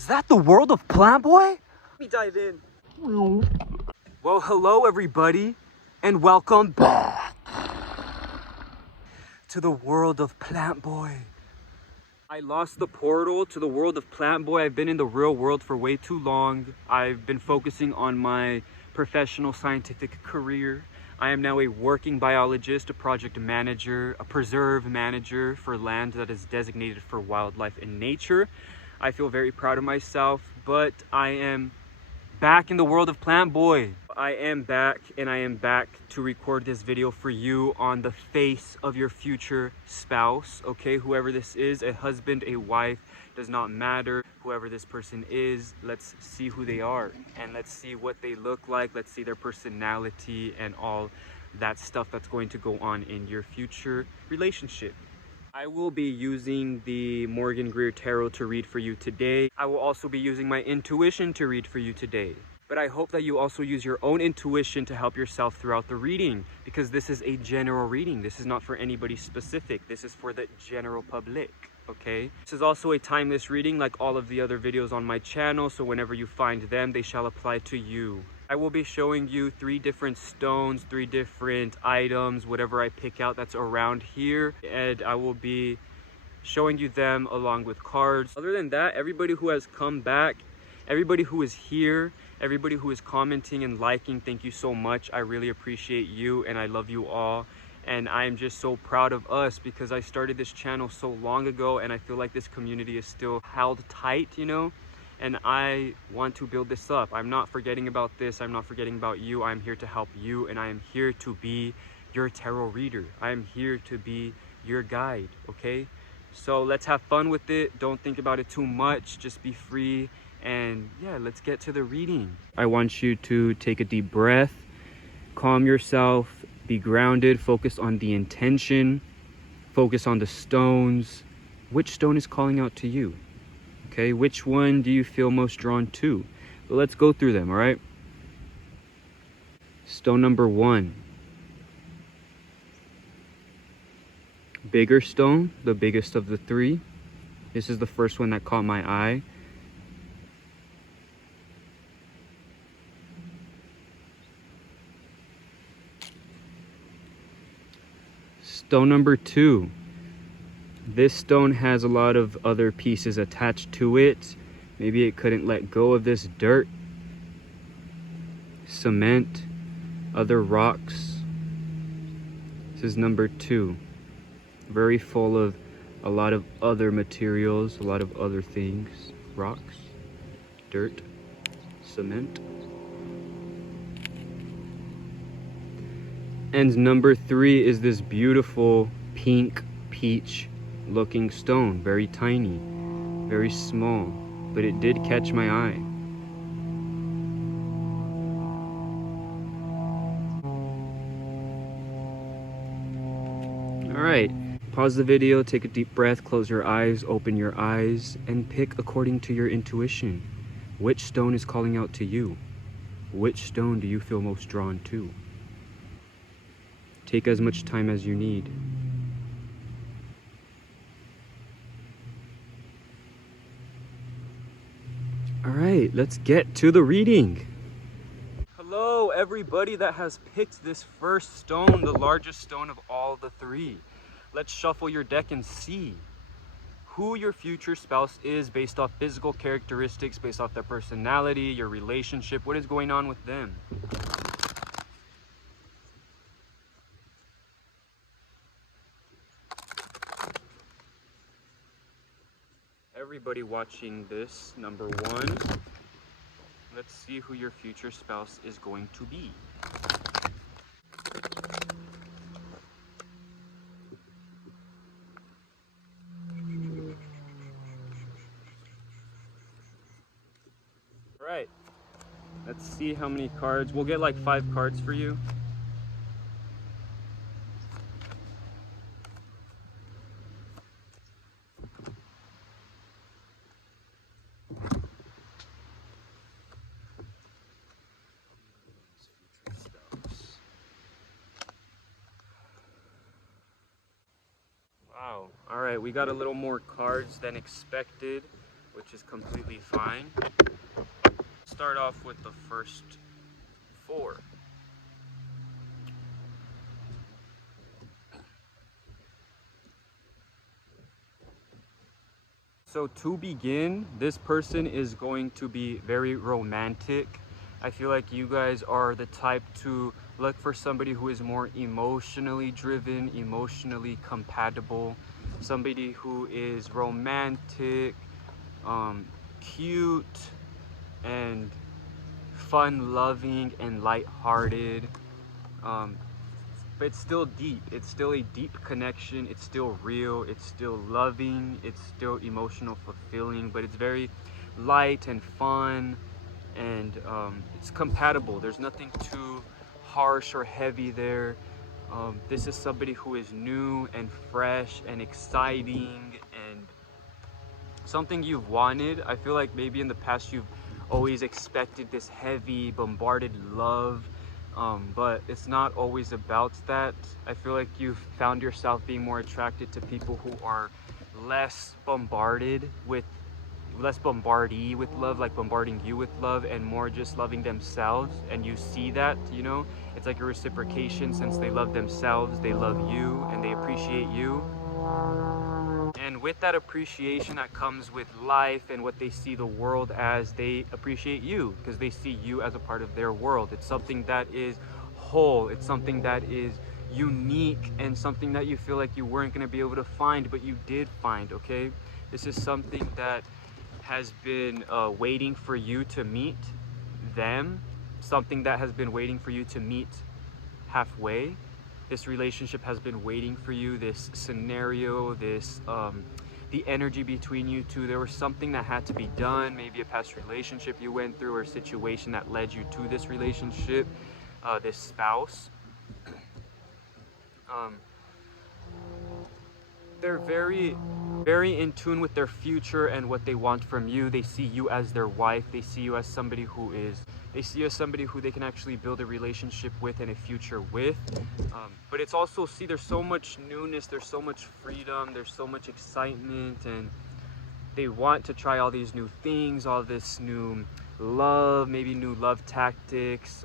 Is that the world of Plantboi? Let me dive in. Well, hello everybody, and welcome back to the world of Plantboi. I lost the portal to the world of Plantboi. I've been in the real world for way too long. I've been focusing on my professional scientific career. I am now a working biologist, a project manager, a preserve manager for land that is designated for wildlife and nature. I feel very proud of myself, but I am back in the world of Plantboi. I am back, and I am back to record this video for you on the face of your future spouse, okay? Whoever this is, a husband, a wife, does not matter. Whoever this person is, let's see who they are, and let's see what they look like. Let's see their personality and all that stuff that's going to go on in your future relationship. I will be using the Morgan Greer Tarot to read for you today. I will also be using my intuition to read for you today. But I hope that you also use your own intuition to help yourself throughout the reading, because this is a general reading. This is not for anybody specific. This is for the general public, okay? This is also a timeless reading like all of the other videos on my channel, so whenever you find them, they shall apply to you. I will be showing you 3 different stones, 3 different items, whatever I pick out that's around here, and I will be showing you them along with cards. Other than that, everybody who has come back, everybody who is here, everybody who is commenting and liking, thank you so much. I really appreciate you, and I love you all. And I'm just so proud of us, because I started this channel so long ago, and I feel like this community is still held tight, you know? And I want to build this up. I'm not forgetting about this. I'm not forgetting about you. I'm here to help you, and I am here to be your tarot reader. I am here to be your guide, okay? So let's have fun with it. Don't think about it too much. Just be free. And yeah, let's get to the reading. I want you to take a deep breath, calm yourself, be grounded, focus on the intention, focus on the stones. Which stone is calling out to you? Okay, which one do you feel most drawn to? But let's go through them, all right? Stone number 1. Bigger stone, the biggest of the 3. This is the first one that caught my eye. Stone number 2. This stone has a lot of other pieces attached to it. Maybe it couldn't let go of this dirt, cement, other rocks. This is number 2. Very full of a lot of other materials, a lot of other things. Rocks, dirt, cement. And number 3 is this beautiful pink peach looking stone. Very tiny, very small, but it did catch my eye. All right, pause the video, take a deep breath, close your eyes, open your eyes, and pick according to your intuition. Which stone is calling out to you? Which stone do you feel most drawn to? Take as much time as you need. All right, let's get to the reading. Hello, everybody that has picked this first stone, the largest stone of all the 3. Let's shuffle your deck and see who your future spouse is based off physical characteristics, based off their personality, your relationship, what is going on with them. Everybody watching this, number 1, let's see who your future spouse is going to be. All right, let's see how many cards. We'll get like 5 cards for you. Wow. All right, we got a little more cards than expected. which is completely fine. Start off with the first 4. So to begin, this person is going to be very romantic. I feel like you guys are the type to look for somebody who is more emotionally driven, emotionally compatible, somebody who is romantic, cute, and fun-loving and light-hearted. But it's still deep. It's still a deep connection. It's still real. It's still loving. It's still emotional, fulfilling. But it's very light and fun, and it's compatible. There's nothing too harsh or heavy there. This is somebody who is new and fresh and exciting and something you've wanted. I feel like maybe in the past you've always expected this heavy, bombarded love. But it's not always about that. I feel like you've found yourself being more attracted to people who are less bombarded with, less bombardee with love, like bombarding you with love, and more just loving themselves. And you see that, you know, it's like a reciprocation. Since they love themselves, they love you and they appreciate you. And with that appreciation that comes with life and what they see the world as, they appreciate you because they see you as a part of their world. It's something that is whole. It's something that is unique and something that you feel like you weren't going to be able to find, but you did find, okay? This is something that has been waiting for you to meet them, something that has been waiting for you to meet halfway. This relationship has been waiting for you, this scenario, this the energy between you two. There was something that had to be done, maybe a past relationship you went through or a situation that led you to this relationship, this spouse. They're very in tune with their future and what they want from you. They see you as their wife. They see you as somebody who is, they see you as somebody who they can actually build a relationship with and a future with. But it's also, see, there's so much newness, there's so much freedom, there's so much excitement, and they want to try all these new things, all this new love, maybe new love tactics,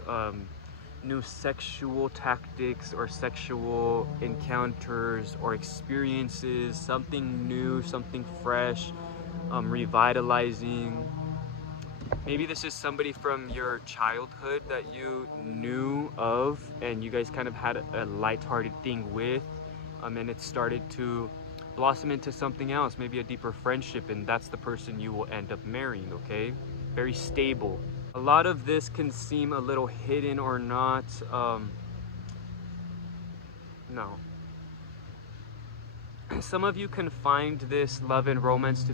new sexual tactics or sexual encounters or experiences, something new, something fresh, revitalizing. Maybe this is somebody from your childhood that you knew of and you guys kind of had a lighthearted thing with, and it started to blossom into something else, maybe a deeper friendship, and that's the person you will end up marrying, okay? Very stable. A lot of this can seem a little hidden or not. No. Some of you can find this love and romance to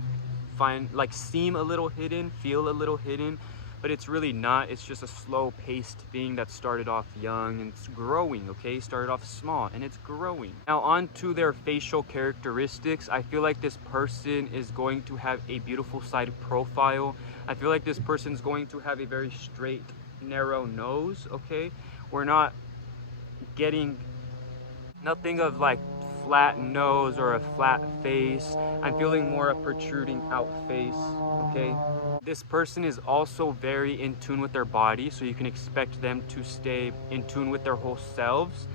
seem a little hidden, feel a little hidden, but it's really not. It's just a slow paced thing that started off young and it's growing, okay? Started off small and it's growing. Now on to their facial characteristics. I feel like this person is going to have a beautiful side profile. I feel like this person's going to have a very straight, narrow nose, okay? We're not getting nothing of like flat nose or a flat face. I'm feeling more a protruding out face, okay? This person is also very in tune with their body, so you can expect them to stay in tune with their whole selves,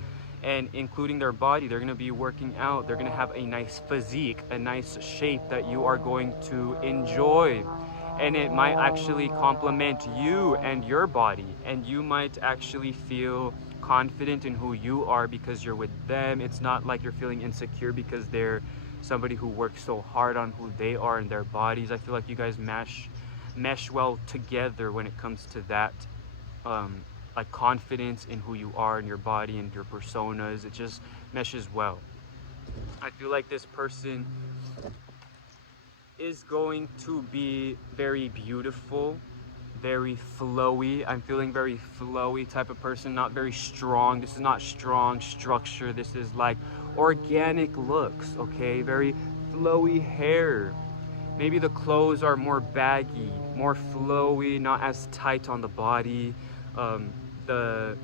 and including their body. They're going to be working out. They're going to have a nice physique, a nice shape that you are going to enjoy. And it might actually complement you and your body, and you might actually feel confident in who you are because you're with them. It's not like you're feeling insecure because they're somebody who works so hard on who they are and their bodies. I feel like you guys mesh well together when it comes to that, like confidence in who you are and your body and your personas. It just meshes well. I feel like this person is going to be very beautiful, very flowy. I'm feeling very flowy type of person, not very strong. This is not strong structure. This is like organic looks, okay? Very flowy hair. Maybe the clothes are more baggy, more flowy, not as tight on the body. The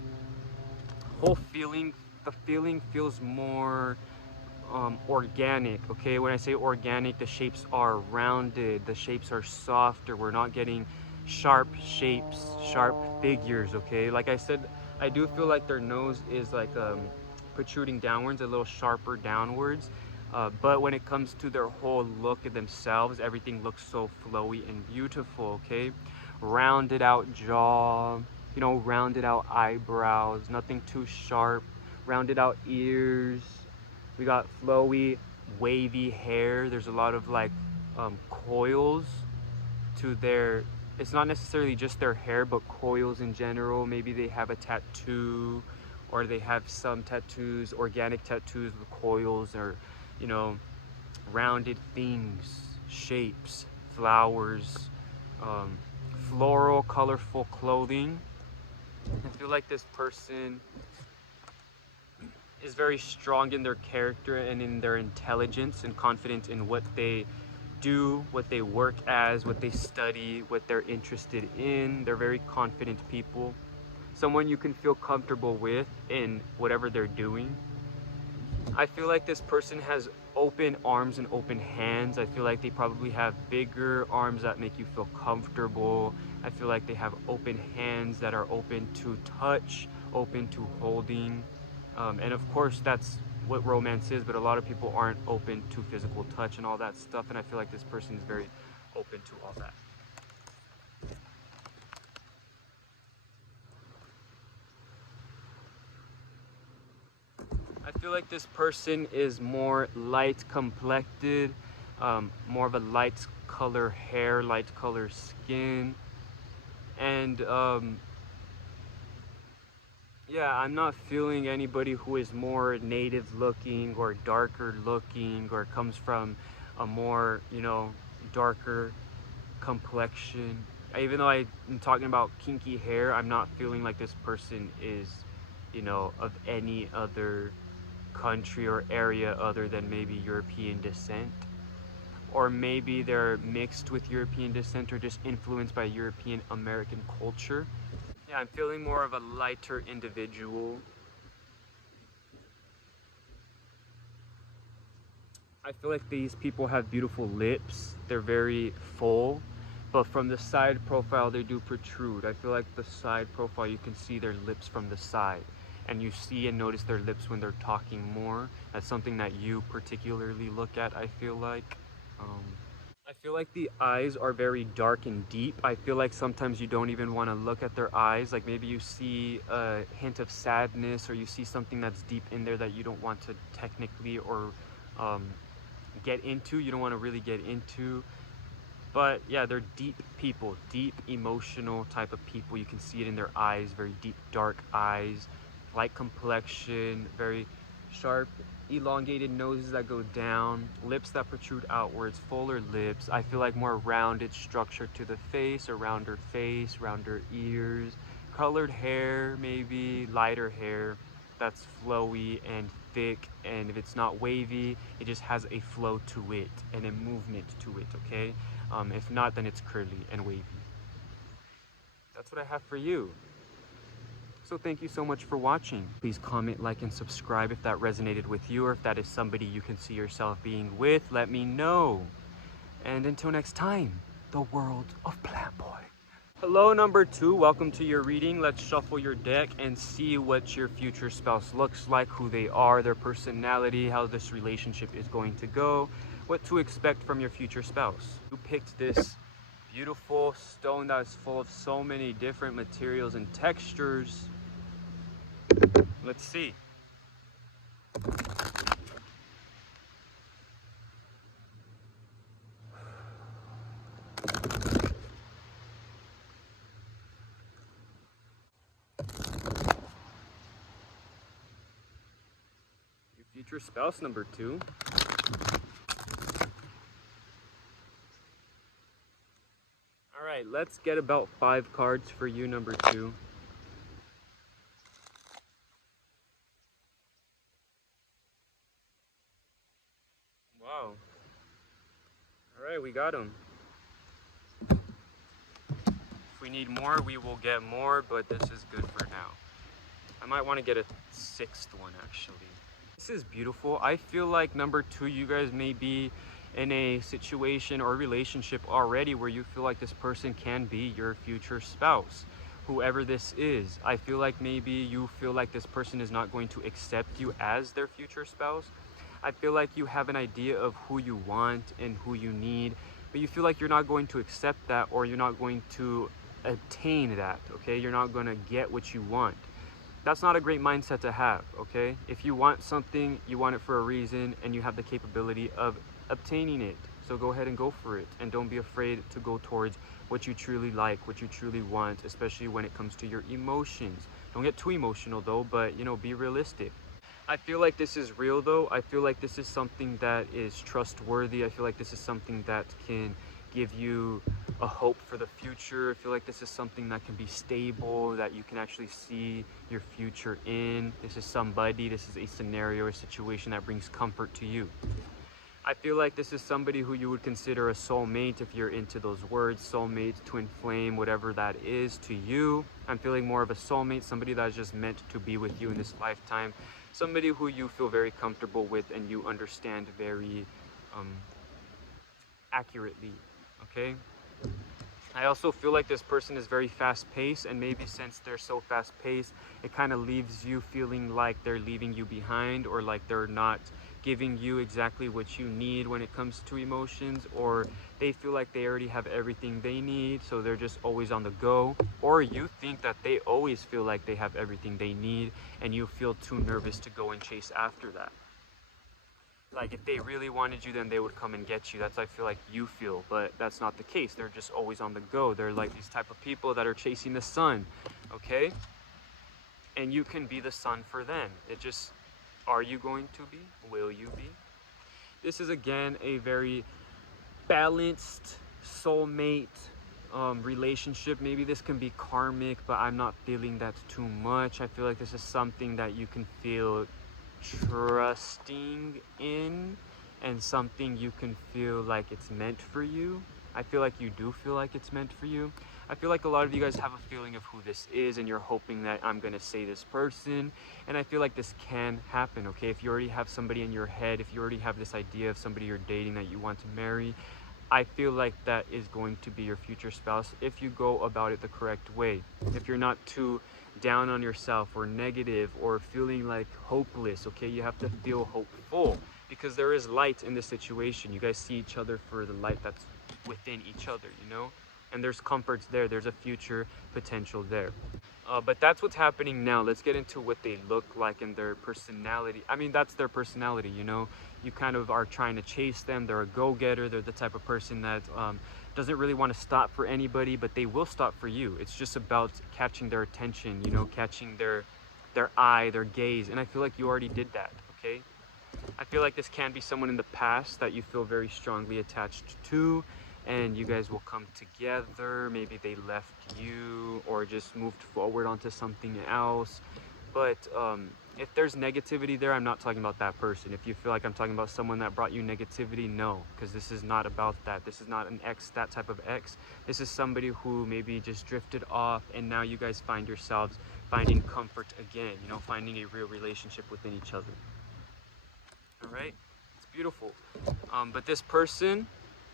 whole feeling, the feeling feels more organic. Okay, when I say organic, the shapes are rounded, the shapes are softer. We're not getting sharp shapes, sharp figures. Okay, like I said, I do feel like their nose is like protruding downwards, a little sharper downwards. But when it comes to their whole look at themselves, everything looks so flowy and beautiful. Okay, rounded out jaw, you know, rounded out eyebrows, nothing too sharp, rounded out ears. We got flowy, wavy hair. There's a lot of like coils to their, it's not necessarily just their hair, but coils in general. Maybe they have a tattoo, or they have some tattoos, organic tattoos with coils, or, you know, rounded things, shapes, flowers, floral, colorful clothing. I feel like this person is very strong in their character and in their intelligence and confident in what they do, what they work as, what they study, what they're interested in. They're very confident people. Someone you can feel comfortable with in whatever they're doing. I feel like this person has open arms and open hands. I feel like they probably have bigger arms that make you feel comfortable. I feel like they have open hands that are open to touch, open to holding. And of course, that's what romance is, but a lot of people aren't open to physical touch and all that stuff. And I feel like this person is very open to all that. I feel like this person is more light complected, more of a light color hair, light color skin. And yeah, I'm not feeling anybody who is more native looking or darker looking or comes from a more, you know, darker complexion. Even though I'm talking about kinky hair, I'm not feeling like this person is, you know, of any other country or area other than maybe European descent. Or maybe they're mixed with European descent or just influenced by European American culture. Yeah, I'm feeling more of a lighter individual. I feel like these people have beautiful lips. They're very full, but from the side profile, they do protrude. I feel like the side profile, you can see their lips from the side, and you see and notice their lips when they're talking more. That's something that you particularly look at, I feel like. Um, I feel like the eyes are very dark and deep. I feel like sometimes you don't even want to look at their eyes. Like maybe you see a hint of sadness, or you see something that's deep in there that you don't want to technically or um, get into. You don't want to really get into. But yeah, they're deep people, deep emotional type of people. You can see it in their eyes, very deep, dark eyes, light complexion, very sharp, elongated noses that go down, lips that protrude outwards, fuller lips. I feel like more rounded structure to the face, a rounder face, rounder ears, colored hair, maybe lighter hair that's flowy and thick, and if it's not wavy, it just has a flow to it and a movement to it, okay? If not, then it's curly and wavy. That's what I have for you. So thank you so much for watching. Please comment, like, and subscribe if that resonated with you, or if that is somebody you can see yourself being with. Let me know. And until next time, the world of Plantboi. Hello, number 2. Welcome to your reading. Let's shuffle your deck and see what your future spouse looks like, who they are, their personality, how this relationship is going to go, what to expect from your future spouse. You picked this beautiful stone that is full of so many different materials and textures. Let's see. Your future spouse, number 2. All right, let's get about 5 cards for you, number 2. Wow. All right, we got them. If we need more, we will get more, but this is good for now. I might want to get a 6th one, actually. This is beautiful. I feel like number two, you guys may be in a situation or relationship already where you feel like this person can be your future spouse. Whoever this is, I feel like maybe you feel like this person is not going to accept you as their future spouse. I feel like you have an idea of who you want and who you need, but you feel like you're not going to accept that, or you're not going to attain that, okay? You're not going to get what you want. That's not a great mindset to have, okay? If you want something, you want it for a reason, and you have the capability of obtaining it. So go ahead and go for it, and don't be afraid to go towards what you truly like, what you truly want, especially when it comes to your emotions. Don't get too emotional though, but you know, be realistic. I feel like this is real though. I feel like this is something that is trustworthy. I feel like this is something that can give you a hope for the future. I feel like this is something that can be stable, that you can actually see your future in. This is somebody, this is a scenario or situation that brings comfort to you. I feel like this is somebody who you would consider a soulmate if you're into those words, soulmate, twin flame, whatever that is to you. I'm feeling more of a soulmate, somebody that is just meant to be with you in this lifetime, somebody who you feel very comfortable with and you understand very accurately, okay? I also feel like this person is very fast-paced, and maybe since they're so fast-paced, it kind of leaves you feeling like they're leaving you behind, or like they're not giving you exactly what you need when it comes to emotions, or they feel like they already have everything they need, so they're just always on the go. Or you think that they always feel like they have everything they need, and you feel too nervous to go and chase after that. Like, if they really wanted you, then they would come and get you. That's how I feel like you feel, but that's not the case. They're just always on the go. They're like these type of people that are chasing the sun, okay? And you can be the sun for them. It just, are you going to be? Will you be? This is, again, a very balanced soulmate relationship. Maybe this can be karmic, but I'm not feeling that too much. I feel like this is something that you can feel trusting in, and something you can feel like it's meant for you. I feel like you do feel like it's meant for you. I feel like a lot of you guys have a feeling of who this is, and you're hoping that I'm gonna say this person, and I feel like this can happen, okay? If you already have somebody in your head, if you already have this idea of somebody you're dating that you want to marry, I feel like that is going to be your future spouse if you go about it the correct way. If you're not too down on yourself or negative or feeling like hopeless, okay? You have to feel hopeful, because there is light in this situation. You guys see each other for the light that's within each other, you know? And there's comforts there. There's a future potential there. But that's what's happening now. Let's get into what they look like and their personality. I mean, that's their personality, you know? You kind of are trying to chase them. They're a go-getter. They're the type of person that doesn't really want to stop for anybody, but they will stop for you. It's just about catching their attention, you know, catching their eye, their gaze. And I feel like you already did that, okay? I feel like this can be someone in the past that you feel very strongly attached to, and you guys will come together. Maybe they left you or just moved forward onto something else. But if there's negativity there, I'm not talking about that person. If you feel like I'm talking about someone that brought you negativity, no, because this is not about that. This is not an ex, that type of ex. This is somebody who maybe just drifted off, and now you guys find yourselves finding comfort again, you know, finding a real relationship within each other. All right, it's beautiful. But this person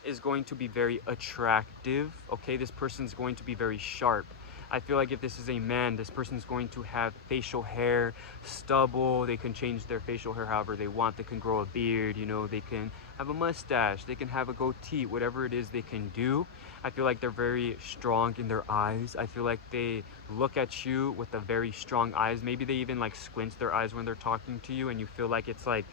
is going to be very attractive, okay? This person's going to be very sharp. I feel like if this is a man, this person's going to have facial hair, stubble. They can change their facial hair however they want. They can grow a beard, you know, they can have a mustache, they can have a goatee, whatever it is they can do. I feel like they're very strong in their eyes. I feel like they look at you with a very strong eyes. Maybe they even like squint their eyes when they're talking to you, and you feel like it's like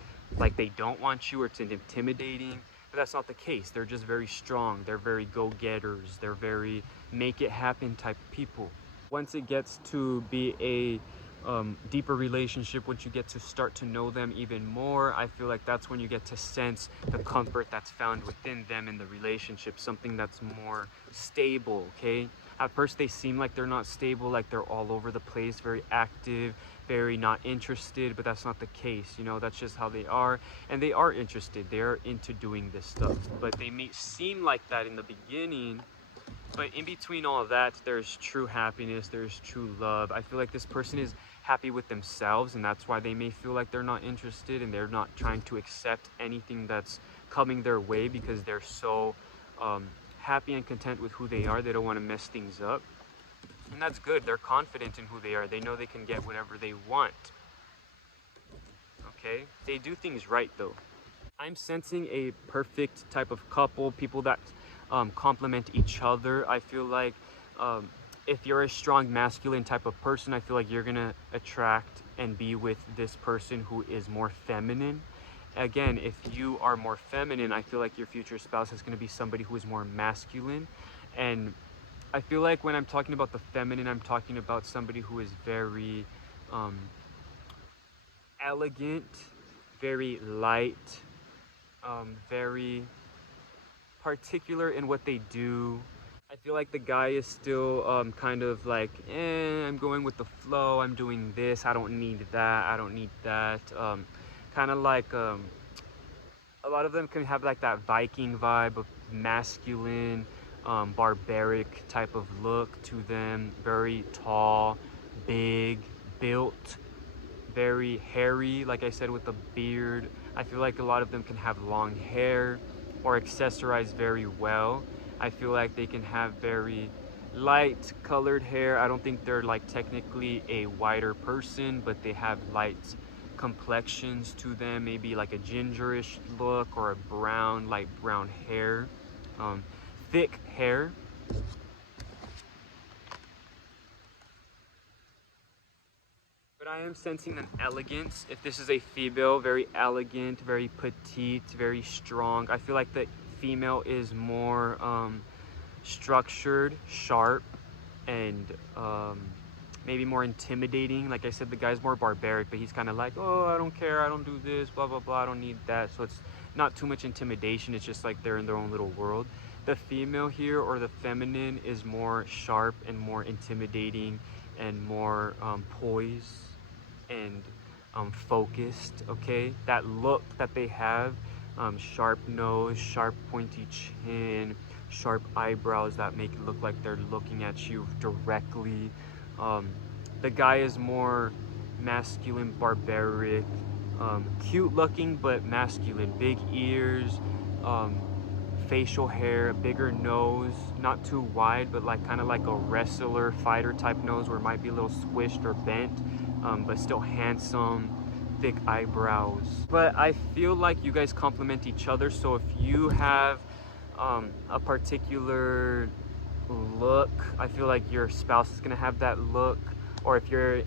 they don't want you, or it's intimidating. But that's not the case. They're just very strong. They're very go-getters. They're very make it happen type of people. Once it gets to be a deeper relationship, once you get to start to know them even more, I feel like that's when you get to sense the comfort that's found within them in the relationship, something that's more stable, okay? At first they seem like they're not stable, like they're all over the place, very active, very not interested, but that's not the case, you know? That's just how they are, and they are interested. They're into doing this stuff, but they may seem like that in the beginning. But in between all of that, there's true happiness, there's true love. I feel like this person is happy with themselves, and that's why they may feel like they're not interested and they're not trying to accept anything that's coming their way, because they're so happy and content with who they are. They don't want to mess things up, and that's good. They're confident in who they are. They know they can get whatever they want. Okay, they do things right though. I'm sensing a perfect type of couple, people that complement each other. I feel like if you're a strong masculine type of person, I feel like you're gonna attract and be with this person who is more feminine. Again, if you are more feminine, I feel like your future spouse is gonna be somebody who is more masculine. And I feel like when I'm talking about the feminine, I'm talking about somebody who is very elegant, very light, very particular in what they do. I feel like the guy is still kind of like, I'm going with the flow. I'm doing this. I don't need that. I don't need that. Kind of like a lot of them can have like that Viking vibe of masculine, barbaric type of look to them. Very tall, big, built, very hairy, like I said, with a beard. I feel like a lot of them can have long hair or accessorize very well. I feel like they can have very light colored hair. I don't think they're like technically a whiter person, but they have light complexions to them, maybe like a gingerish look or a brown, light brown hair, thick hair. But I am sensing an elegance. If this is a female, very elegant, very petite, very strong. I feel like the female is more structured, sharp, and maybe more intimidating. Like I said, the guy's more barbaric, but he's kind of like, oh, I don't care, I don't do this, blah, blah, blah, I don't need that. So it's not too much intimidation. It's just like they're in their own little world. The female here, or the feminine, is more sharp and more intimidating and more poised and focused. Okay, that look that they have, sharp nose, sharp pointy chin, sharp eyebrows that make it look like they're looking at you directly. The guy is more masculine, barbaric, cute looking but masculine, big ears, facial hair, bigger nose, not too wide, but like kind of like a wrestler fighter type nose where it might be a little squished or bent, but still handsome, thick eyebrows. But I feel like you guys complement each other. So if you have a particular look, I feel like your spouse is gonna have that look. Or if you're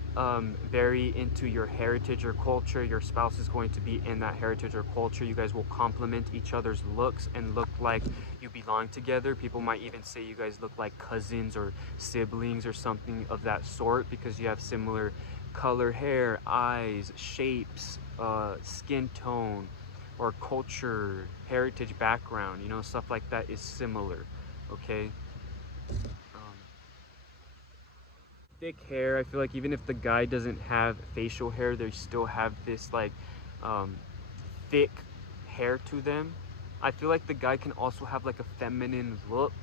very into your heritage or culture, your spouse is going to be in that heritage or culture. You guys will complement each other's looks and look like you belong together. People might even say you guys look like cousins or siblings or something of that sort, because you have similar color, hair, eyes, shapes, skin tone, or culture, heritage background, you know, stuff like that is similar. Okay. Thick hair, I feel like even if the guy doesn't have facial hair, they still have this like thick hair to them. I feel like the guy can also have like a feminine look,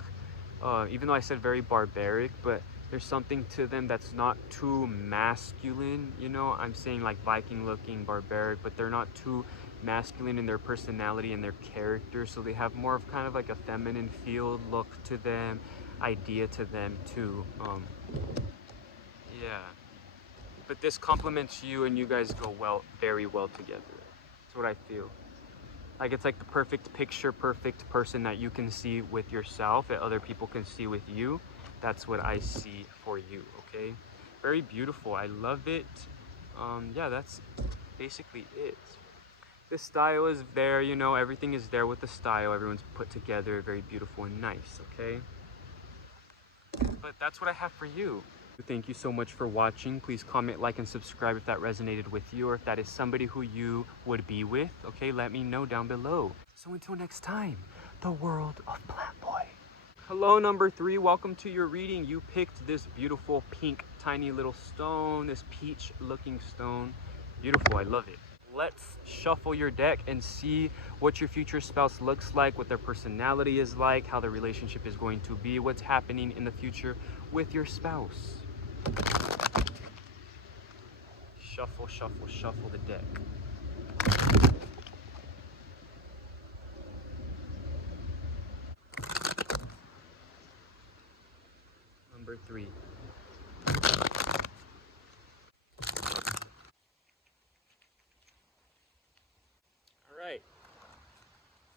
even though I said very barbaric, but there's something to them that's not too masculine, you know. I'm saying like Viking looking, barbaric, but they're not too masculine in their personality and their character, so they have more of kind of like a feminine feel, look to them, idea to them too. Yeah, but this complements you and you guys go well, very well together. That's what I feel. Like it's like the perfect picture, perfect person that you can see with yourself that other people can see with you. That's what I see for you, okay? Very beautiful, I love it. Yeah, that's basically it. The style is there, you know, everything is there with the style. Everyone's put together, very beautiful and nice, okay? But that's what I have for you. Thank you so much for watching. Please comment, like, and subscribe if that resonated with you, or if that is somebody who you would be with. Okay, let me know down below. So until next time, the world of Plantboi. Hello, number 3. Welcome to your reading. You picked this beautiful pink tiny little stone, this peach looking stone. Beautiful, I love it. Let's shuffle your deck and see what your future spouse looks like, what their personality is like, how the relationship is going to be, what's happening in the future with your spouse. Shuffle, shuffle, shuffle the deck. Number 3. All right.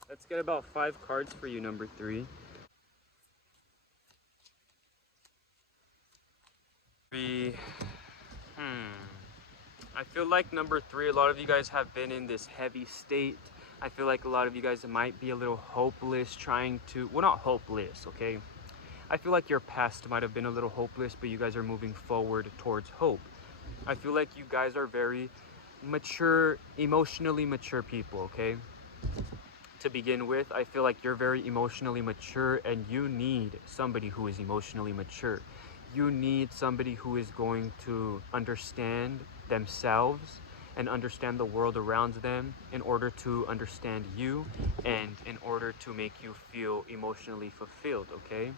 Let's get about 5 cards for you, number 3. 3. I feel like number 3, a lot of you guys have been in this heavy state. I feel like a lot of you guys might be a little hopeless trying to, well, not hopeless, okay? I feel like your past might have been a little hopeless, but you guys are moving forward towards hope. I feel like you guys are very mature, emotionally mature people, okay? To begin with, I feel like you're very emotionally mature and you need somebody who is emotionally mature. You need somebody who is going to understand themselves and understand the world around them in order to understand you and in order to make you feel emotionally fulfilled, okay?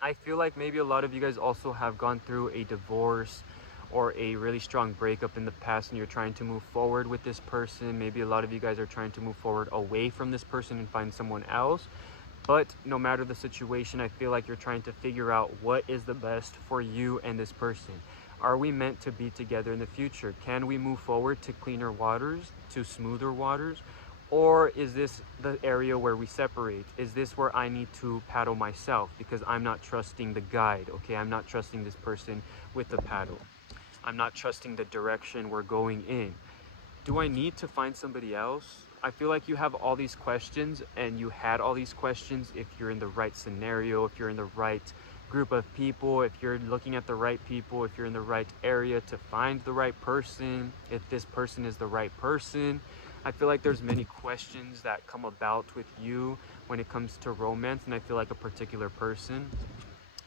I feel like maybe a lot of you guys also have gone through a divorce or a really strong breakup in the past and you're trying to move forward with this person. Maybe a lot of you guys are trying to move forward away from this person and find someone else. But no matter the situation, I feel like you're trying to figure out what is the best for you and this person. Are we meant to be together in the future? Can we move forward to cleaner waters, to smoother waters? Or is this the area where we separate? Is this where I need to paddle myself because I'm not trusting the guide, okay? I'm not trusting this person with the paddle. I'm not trusting the direction we're going in. Do I need to find somebody else? I feel like you have all these questions and you had all these questions if you're in the right scenario, if you're in the right group of people, if you're looking at the right people, if you're in the right area to find the right person, if this person is the right person. I feel like there's many questions that come about with you when it comes to romance and I feel like a particular person.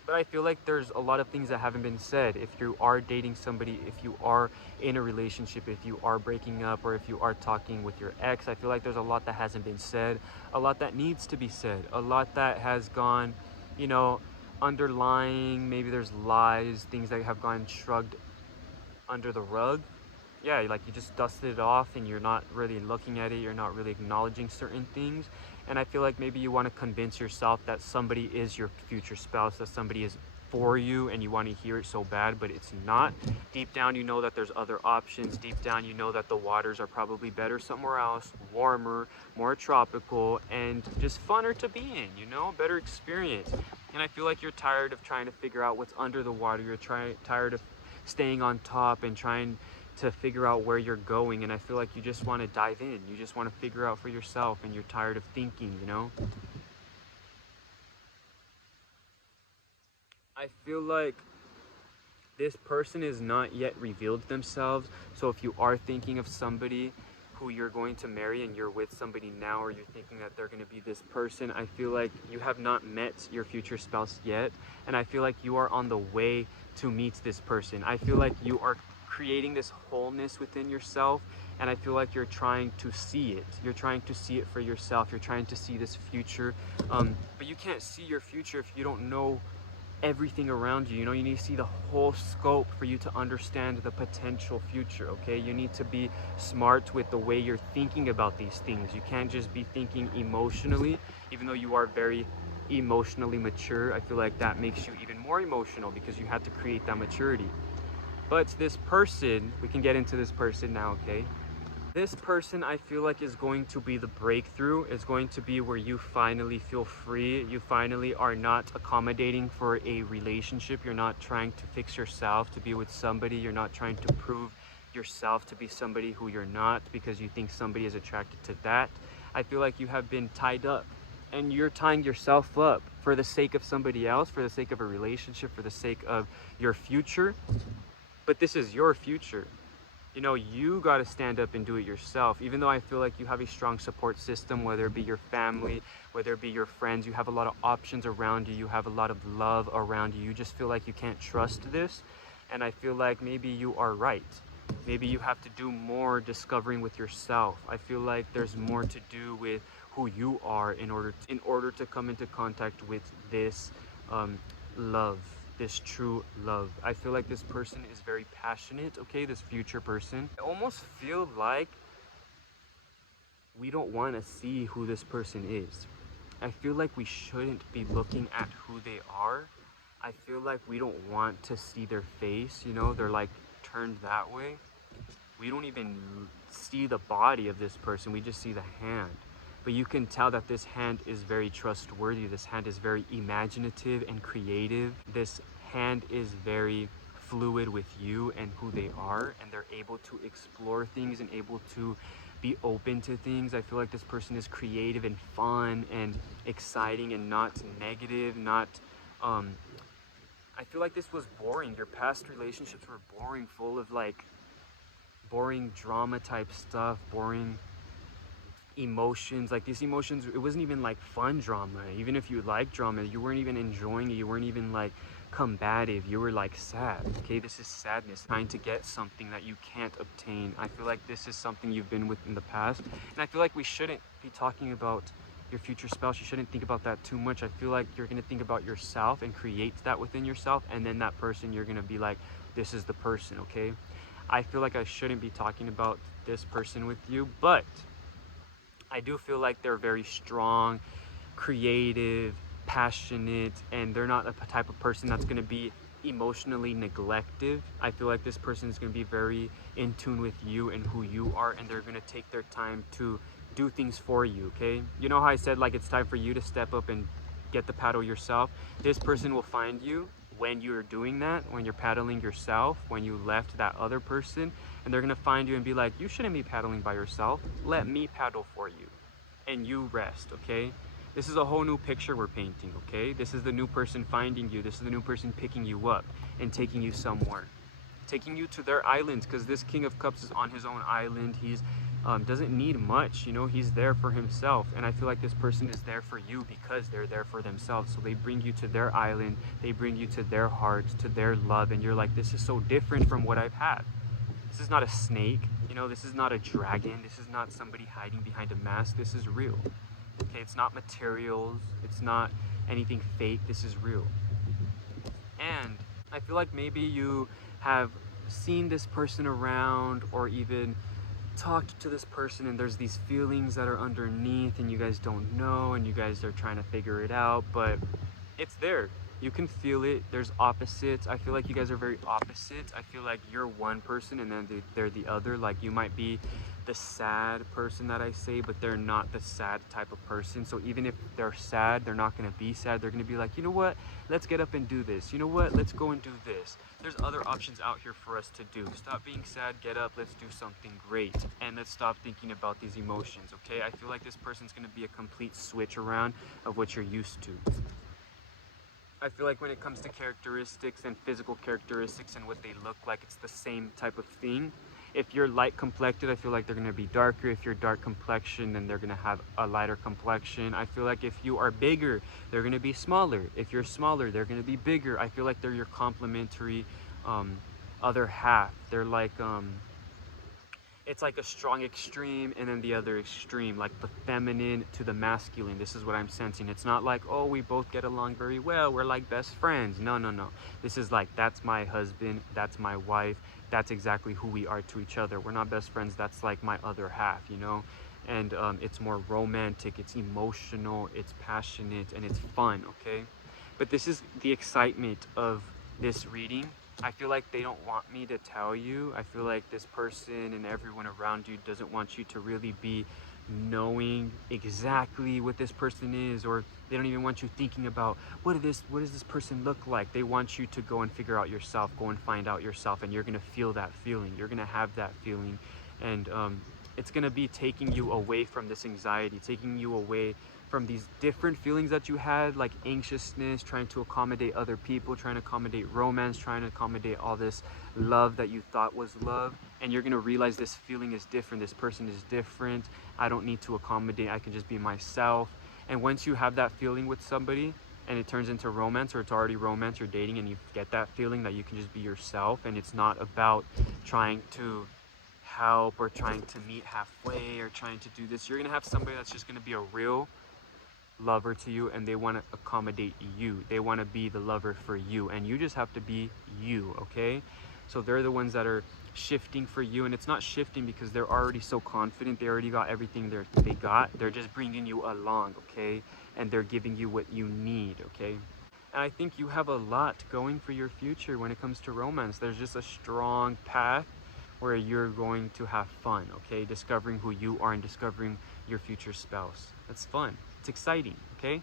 But I feel like there's a lot of things that haven't been said. If you are dating somebody, if you are in a relationship, if you are breaking up, or if you are talking with your ex, I feel like there's a lot that hasn't been said, a lot that needs to be said, a lot that has gone, you know, underlying. Maybe there's lies, things that have gone shrugged under the rug. Yeah, like you just dusted it off and you're not really looking at it, you're not really acknowledging certain things. And I feel like maybe you want to convince yourself that somebody is your future spouse, that somebody is for you, and you want to hear it so bad, but it's not. Deep down, you know that there's other options. Deep down, you know that the waters are probably better somewhere else, warmer, more tropical, and just funner to be in, you know, better experience. And I feel like you're tired of trying to figure out what's under the water. You're tired of staying on top and trying to figure out where you're going, and I feel like you just want to dive in. You just want to figure out for yourself, and you're tired of thinking, you know? I feel like this person is not yet revealed themselves, so if you are thinking of somebody who you're going to marry and you're with somebody now, or you're thinking that they're going to be this person, I feel like you have not met your future spouse yet, and I feel like you are on the way to meet this person. I feel like you are creating this wholeness within yourself, and I feel like you're trying to see it. You're trying to see it for yourself. You're trying to see this future, but you can't see your future if you don't know everything around you. You know, you need to see the whole scope for you to understand the potential future, okay? You need to be smart with the way you're thinking about these things. You can't just be thinking emotionally, even though you are very emotionally mature. I feel like that makes you even more emotional because you have to create that maturity. But this person, we can get into this person now, okay? This person, I feel like, is going to be the breakthrough. Is going to be where you finally feel free. You finally are not accommodating for a relationship. You're not trying to fix yourself to be with somebody. You're not trying to prove yourself to be somebody who you're not because you think somebody is attracted to that. I feel like you have been tied up and you're tying yourself up for the sake of somebody else, for the sake of a relationship, for the sake of your future. But this is your future. You know, you got to stand up and do it yourself. Even though I feel like you have a strong support system, whether it be your family, whether it be your friends, you have a lot of options around you, you have a lot of love around you, you just feel like you can't trust this. And I feel like maybe you are right. Maybe you have to do more discovering with yourself. I feel like there's more to do with who you are in order to come into contact with this love. this true love. I feel like this person is very passionate, okay, this future person. I almost feel like we don't want to see who this person is. I feel like we shouldn't be looking at who they are. I feel like we don't want to see their face, you know, they're like turned that way. We don't even see the body of this person, we just see the hand. But you can tell that this hand is very trustworthy. This hand is very imaginative and creative. This hand is very fluid with you and who they are, and they're able to explore things and able to be open to things. I feel like this person is creative and fun and exciting and not negative, not I feel like this was boring. Your past relationships were boring, full of like boring drama type stuff, boring emotions. Like these emotions, it wasn't even like fun drama. Even if you like drama, you weren't even enjoying it. You weren't even like combative. You were like sad. Okay, this is sadness, trying to get something that you can't obtain. I feel like this is something you've been with in the past, and I feel like we shouldn't be talking about your future spouse. You shouldn't think about that too much. I feel like you're going to think about yourself and create that within yourself, and then that person, you're going to be like, this is the person. Okay, I feel like I shouldn't be talking about this person with you, but I do feel like they're very strong, creative, passionate, and they're not a type of person that's going to be emotionally neglective. I feel like this person is going to be very in tune with you and who you are, and they're going to take their time to do things for you. Okay, you know how I said like it's time for you to step up and get the paddle yourself? This person will find you when you're doing that, when you're paddling yourself, when you left that other person, and they're gonna find you and be like, you shouldn't be paddling by yourself, let me paddle for you, and you rest. Okay, this is a whole new picture we're painting. Okay, this is the new person finding you. This is the new person picking you up and taking you somewhere, taking you to their islands, because this King of Cups is on his own island. He's doesn't need much, you know, he's there for himself. And I feel like this person is there for you because they're there for themselves. So they bring you to their island, they bring you to their hearts, to their love, and you're like, this is so different from what I've had. This is not a snake, you know, this is not a dragon, this is not somebody hiding behind a mask. This is real. Okay, it's not materials, it's not anything fake, this is real. And I feel like maybe you have seen this person around, or even talked to this person, and there's these feelings that are underneath and you guys don't know, and you guys are trying to figure it out, but it's there. You can feel it. There's opposites. I feel like you guys are very opposites. I feel like you're one person and then they're the other. Like you might be the sad person that I say, but they're not the sad type of person. So even if they're sad, they're not going to be sad. They're going to be like, you know what, let's get up and do this. You know what, let's go and do this. There's other options out here for us to do. Stop being sad, get up, let's do something great, and let's stop thinking about these emotions. Okay, I feel like this person's going to be a complete switch around of what you're used to. I feel like when it comes to characteristics and physical characteristics and what they look like, it's the same type of thing. If you're light complected, I feel like they're going to be darker. If you're dark complexion, then they're going to have a lighter complexion. I feel like if you are bigger, they're going to be smaller. If you're smaller, they're going to be bigger. I feel like they're your complementary other half. They're like it's like a strong extreme and then the other extreme, like the feminine to the masculine. This is what I'm sensing. It's not like, oh, we both get along very well, we're like best friends. No, no, no. This is like, that's my husband, that's my wife, that's exactly who we are to each other. We're not best friends, that's like my other half, you know? And it's more romantic, it's emotional, it's passionate, and it's fun. Okay, but this is the excitement of this reading. I feel like they don't want me to tell you. I feel like this person and everyone around you doesn't want you to really be knowing exactly what this person is, or they don't even want you thinking about what does this person look like. They want you to go and figure out yourself, go and find out yourself, and you're gonna feel that feeling. You're gonna have that feeling, and it's gonna be taking you away from this anxiety, taking you away from these different feelings that you had, like anxiousness, trying to accommodate other people, trying to accommodate romance, trying to accommodate all this love that you thought was love. And you're gonna realize this feeling is different, this person is different, I don't need to accommodate, I can just be myself. And once you have that feeling with somebody and it turns into romance, or it's already romance, you're dating, and you get that feeling that you can just be yourself, and it's not about trying to help or trying to meet halfway or trying to do this. You're gonna have somebody that's just gonna be a real lover to you, and they want to accommodate you. They want to be the lover for you, and you just have to be you, okay? So they're the ones that are shifting for you, and it's not shifting because they're already so confident. They already got everything they got. They're just bringing you along, okay? And they're giving you what you need, okay? And I think you have a lot going for your future when it comes to romance. There's just a strong path where you're going to have fun, okay? Discovering who you are and discovering your future spouse. That's fun. It's exciting, okay?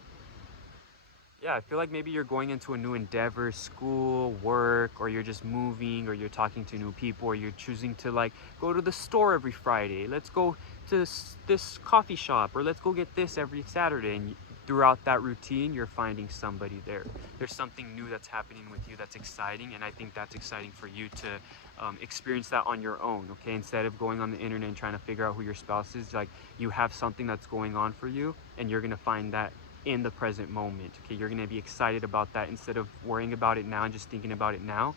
Yeah, I feel like maybe you're going into a new endeavor, school, work, or you're just moving, or you're talking to new people, or you're choosing to like go to the store every Friday. Let's go to this coffee shop, or let's go get this every Saturday. And throughout that routine, you're finding somebody there. There's something new that's happening with you that's exciting, and I think that's exciting for you to experience that on your own, okay? Instead of going on the internet and trying to figure out who your spouse is, like you have something that's going on for you, and you're gonna find that in the present moment, okay? You're gonna be excited about that instead of worrying about it now and just thinking about it now.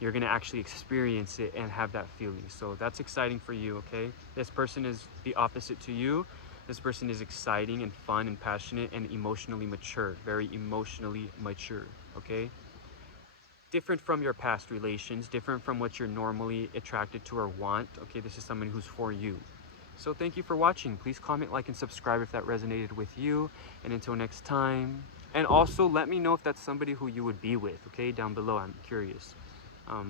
You're gonna actually experience it and have that feeling. So that's exciting for you, okay? This person is the opposite to you. This person is exciting and fun and passionate and emotionally mature, very emotionally mature, okay? Different from your past relations, different from what you're normally attracted to or want, okay? This is someone who's for you. So thank you for watching. Please comment, like, and subscribe if that resonated with you. And until next time. And also let me know if that's somebody who you would be with, okay? Down below, I'm curious.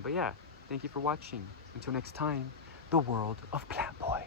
But yeah, thank you for watching. Until next time, the world of Plantboi.